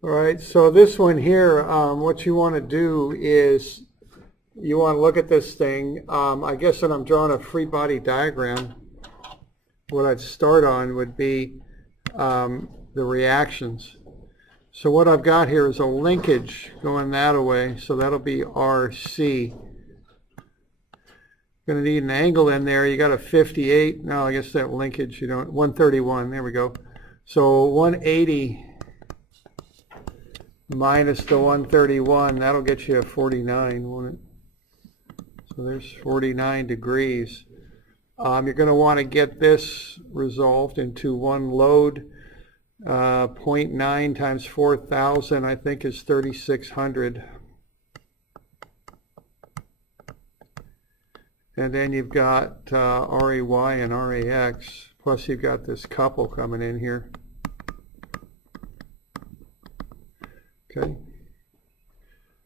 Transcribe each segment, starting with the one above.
All right, so this one here, what you want to do is you want to look at this thing. I guess when I'm drawing a free body diagram, what I'd start on would be the reactions. So what I've got here is a linkage going that way, so that'll be RC. Going to need an angle in there. You got a 58. No, I guess that linkage, 131. There we go. So 180 minus the 131, that'll get you a 49, won't it? So there's 49 degrees. You're going to want to get this resolved into one load. 0.9 times 4,000, I think, is 3,600. And then you've got RAY and RAX, plus you've got this couple coming in here. Okay,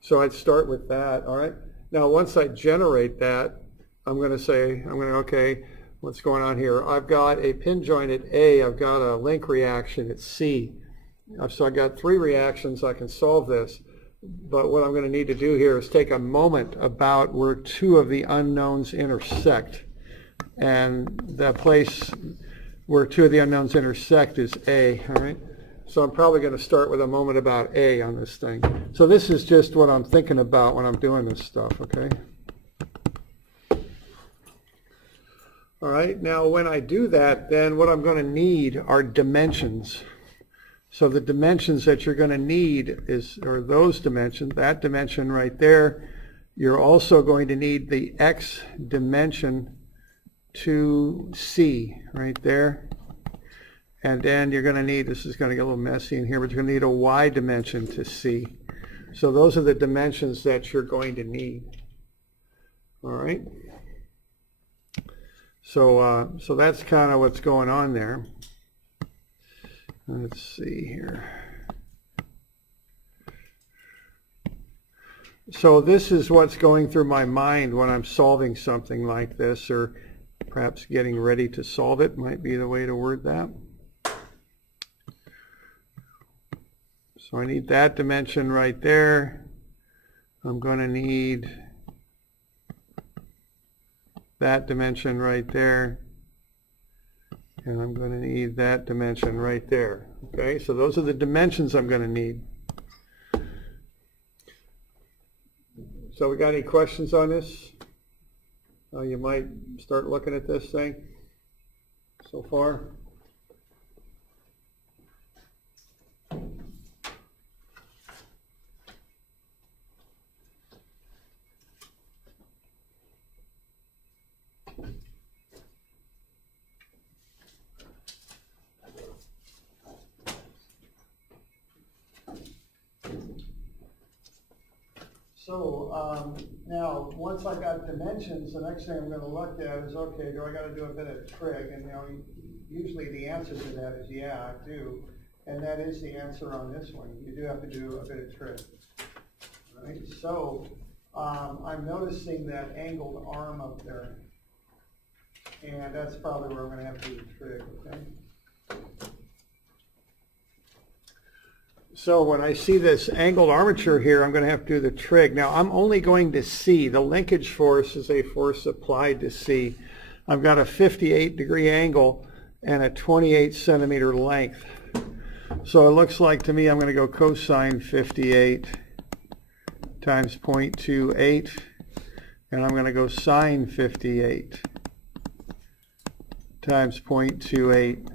so I'd start with that. All right, now once I generate that, I'm going to say, okay, what's going on here? I've got a pin joint at A, I've got a link reaction at C. So I've got three reactions. I can solve this, but what I'm going to need to do here is take a moment about where two of the unknowns intersect, and the place where two of the unknowns intersect is A. All right. So I'm probably going to start with a moment about A on this thing. So this is just what I'm thinking about when I'm doing this stuff, okay? All right, now when I do that, then what I'm going to need are dimensions. So the dimensions that you're going to need are those dimensions, that dimension right there. You're also going to need the X dimension to C right there. And then you're going to need, this is going to get a little messy in here, but you're going to need a Y dimension to C. So those are the dimensions that you're going to need. All right. So that's kind of what's going on there. Let's see here. So this is what's going through my mind when I'm solving something like this, or perhaps getting ready to solve it might be the way to word that. So I need that dimension right there. I'm going to need that dimension right there. And I'm going to need that dimension right there. Okay, so those are the dimensions I'm going to need. So we got any questions on this? You might start looking at this thing so far. So now, once I got dimensions, the next thing I'm going to look at is, okay, do I got to do a bit of trig? And usually the answer to that is, yeah, I do. And that is the answer on this one. You do have to do a bit of trig. All right. So I'm noticing that angled arm up there, and that's probably where I'm going to have to do the trig. Okay. So when I see this angled armature here, I'm going to have to do the trig. Now I'm only going to C. The linkage force is a force applied to C. I've got a 58 degree angle and a 28 centimeter length. So it looks like to me I'm going to go cosine 58 times 0.28, and I'm going to go sine 58 times 0.28.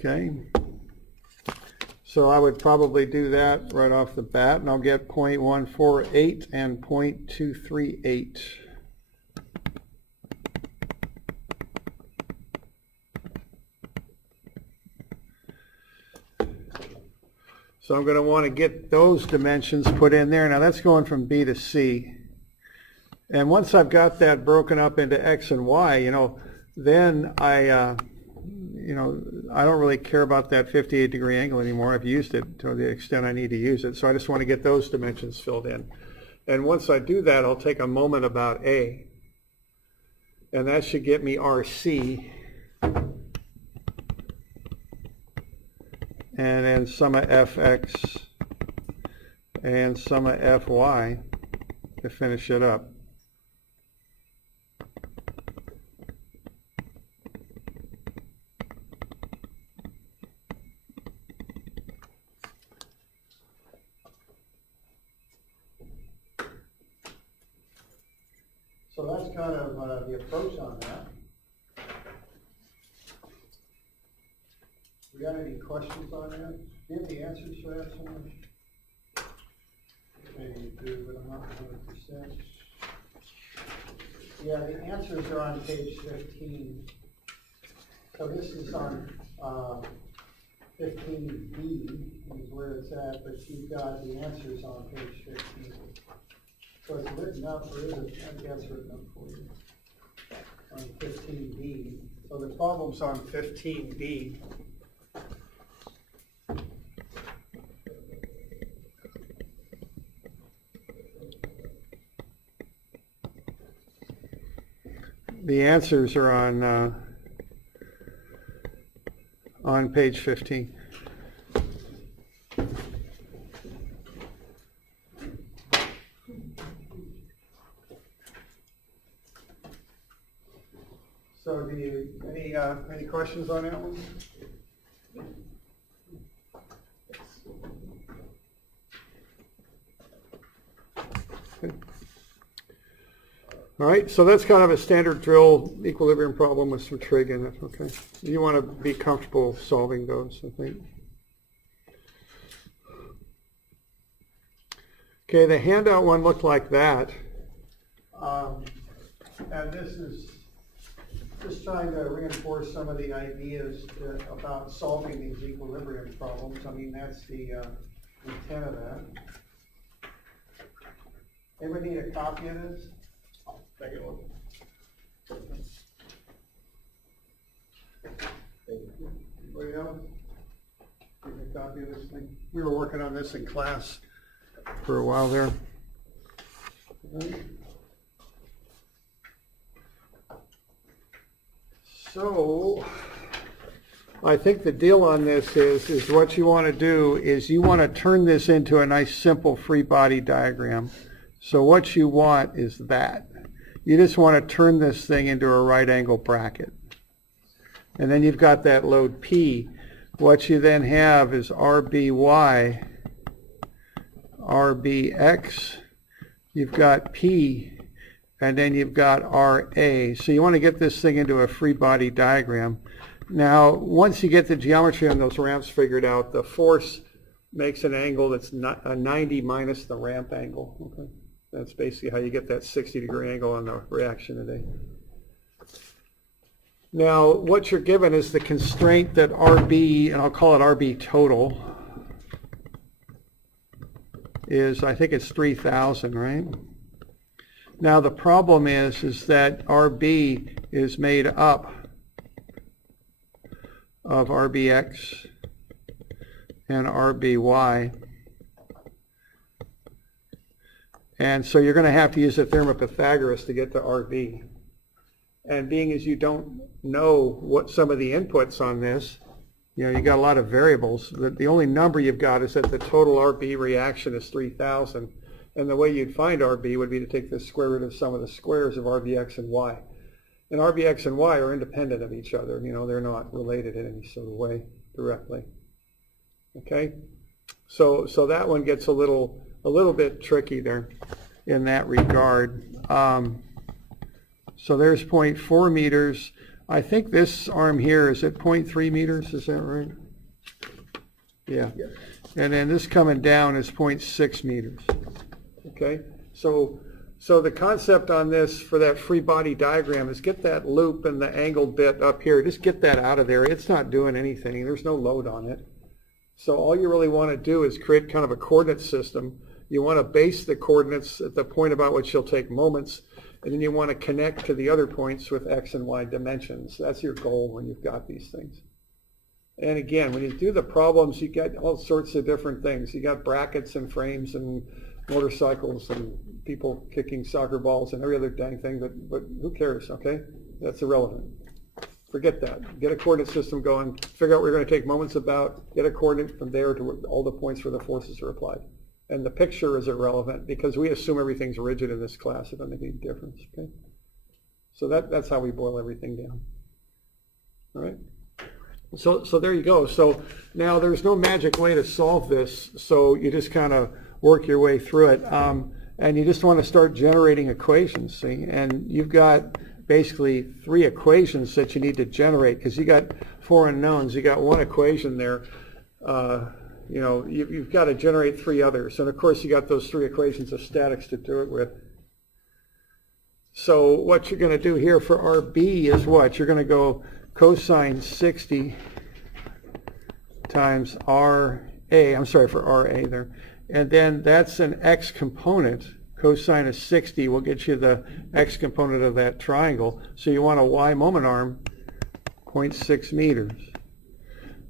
Okay. So I would probably do that right off the bat, and I'll get 0.148 and 0.238. So I'm going to want to get those dimensions put in there. Now that's going from B to C. And once I've got that broken up into X and Y, then I don't really care about that 58 degree angle anymore. I've used it to the extent I need to use it. So I just want to get those dimensions filled in. And once I do that, I'll take a moment about A. And that should get me RC. and then sum of fx and sum of fy to finish it up. So that's kind of the approach on that. We got any questions on that? Do you have the answers for that so much? Maybe you do, but I'm not 100%. Yeah, the answers are on page 15. So this is on 15B is where it's at, but you've got the answers on page 15. So it's written up, or is it? I guess written up for you. On 15B. So the problem's on 15B. The answers are on page 15. So do you, any questions on that one? Okay. All right, so that's kind of a standard drill equilibrium problem with some trig in it, okay? You want to be comfortable solving those, I think. Okay, the handout one looked like that. And this is just trying to reinforce some of the ideas about solving these equilibrium problems. I mean, that's the intent of that. Anybody need a copy of this? Take a look. Anybody else? Give me a copy of this thing. We were working on this in class for a while there. So I think the deal on this is what you want to do is you want to turn this into a nice simple free body diagram. So what you want is that. You just want to turn this thing into a right angle bracket. And then you've got that load P. What you then have is RBY, RBX, you've got P, and then you've got RA. So you want to get this thing into a free body diagram. Now, once you get the geometry on those ramps figured out, the force makes an angle that's not a 90 minus the ramp angle. Okay? That's basically how you get that 60-degree angle on the reaction today. Now, what you're given is the constraint that RB, and I'll call it RB total, is, I think it's 3,000, right? Now, the problem is that RB is made up of RBX and RBY. And so you're going to have to use the theorem of Pythagoras to get to RB. And being as you don't know what some of the inputs on this, you know, you got a lot of variables. The only number you've got is that the total RB reaction is 3,000. And the way you'd find RB would be to take the square root of some of the squares of RBX and Y. And RBX and Y are independent of each other. You know, they're not related in any sort of way directly. Okay? So that one gets a little bit tricky there in that regard. So there's 0.4 meters. I think this arm here is at 0.3 meters, is that right? Yeah. Yes. And then this coming down is 0.6 meters. Okay, so the concept on this for that free body diagram is get that loop and the angled bit up here, just get that out of there. It's not doing anything, there's no load on it. So all you really want to do is create kind of a coordinate system. You want to base the coordinates at the point about which you'll take moments, and then you want to connect to the other points with X and Y dimensions. That's your goal when you've got these things. And again, when you do the problems, you get all sorts of different things. You got brackets and frames and motorcycles and people kicking soccer balls and every other dang thing, but who cares, okay? That's irrelevant. Forget that. Get a coordinate system going, figure out what you're going to take moments about, get a coordinate from there to all the points where the forces are applied. And the picture is irrelevant because we assume everything's rigid in this class. It doesn't make any difference. Okay? So that's how we boil everything down. All right? So there you go. So now there's no magic way to solve this, so you just kind of work your way through it. And you just want to start generating equations, see? And you've got basically 3 equations that you need to generate because you got 4 unknowns. You got 1 equation there. You know, you've got to generate 3 others. And of course, you got those 3 equations of statics to do it with. So what you're going to do here for RB is what? You're going to go cosine 60 times RA. I'm sorry, for RA there. And then that's an x component. Cosine of 60 will get you the x component of that triangle. So you want a y moment arm, 0.6 meters.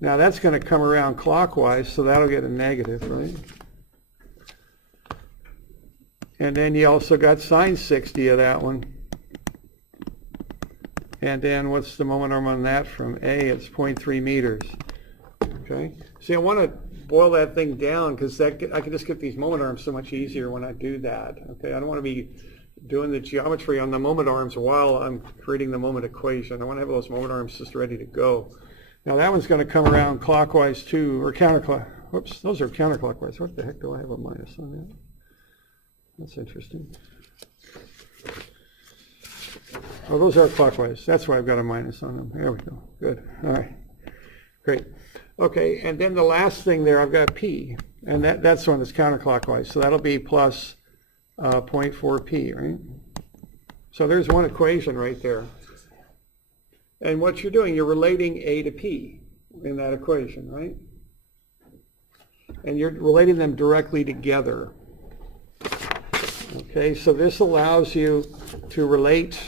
Now that's going to come around clockwise, so that'll get a negative, right? And then you also got sine 60 of that one. And then what's the moment arm on that from A? It's 0.3 meters. Okay. See, I want to boil that thing down because I can just get these moment arms so much easier when I do that. Okay. I don't want to be doing the geometry on the moment arms while I'm creating the moment equation. I want to have those moment arms just ready to go. Now that one's going to come around clockwise too, or counterclockwise. Whoops, those are counterclockwise. What the heck do I have a minus on that? That's interesting. Oh, those are clockwise. That's why I've got a minus on them. There we go. Good. All right. Great. Okay, and then the last thing there, I've got P, and that's the one that's counterclockwise. So that'll be plus 0.4P, right? So there's one equation right there. And what you're doing, you're relating A to P in that equation, right? And you're relating them directly together. Okay, so this allows you to relate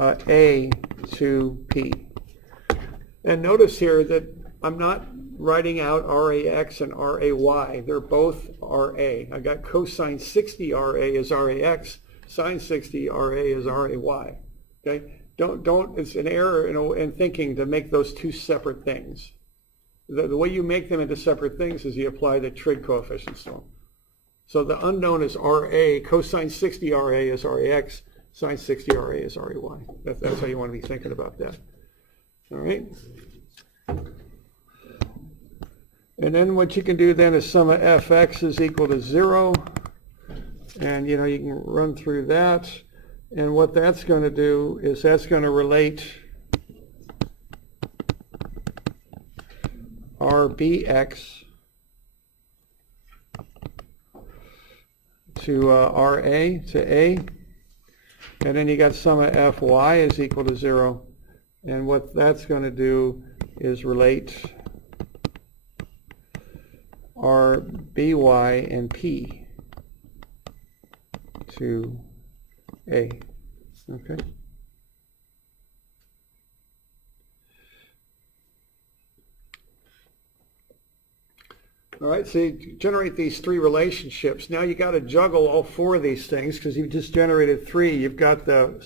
A to P. And notice here that I'm not writing out RAX and RAY. They're both RA. I got cosine 60 RA is RAX, sine 60 RA is RAY. Okay? Don't, it's an error in thinking to make those 2 separate things. The way you make them into separate things is you apply the trig coefficients to them. So the unknown is RA, cosine 60 RA is RAX, sine 60 RA is RAY. That's how you want to be thinking about that. All right? And then what you can do then is sum of fx is equal to 0. And you know, you can run through that. And what that's going to do is that's going to relate RBX to RA to A. And then you got sum of Fy is equal to 0. And what that's going to do is relate RBY and P to A. Okay. All right, so you generate these 3 relationships. Now you got to juggle all 4 of these things because you've just generated 3. You've got the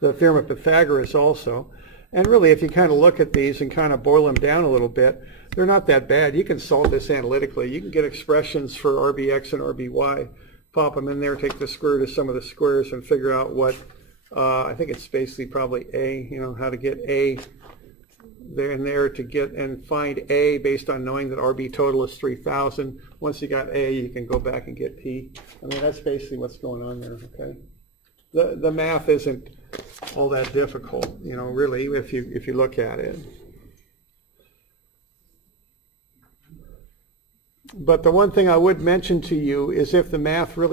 theorem of Pythagoras also. And really, if you kind of look at these and kind of boil them down a little bit, they're not that bad. You can solve this analytically. You can get expressions for RBX and RBY, pop them in there, take the square root of some of the squares, and figure out what, I think it's basically probably A, you know, how to get A there and there to get and find A based on knowing that RB total is 3,000. Once you got A, you can go back and get P. I mean, that's basically what's going on there, okay? The math isn't all that difficult, you know, really, if you look at it. But the one thing I would mention to you is if the math really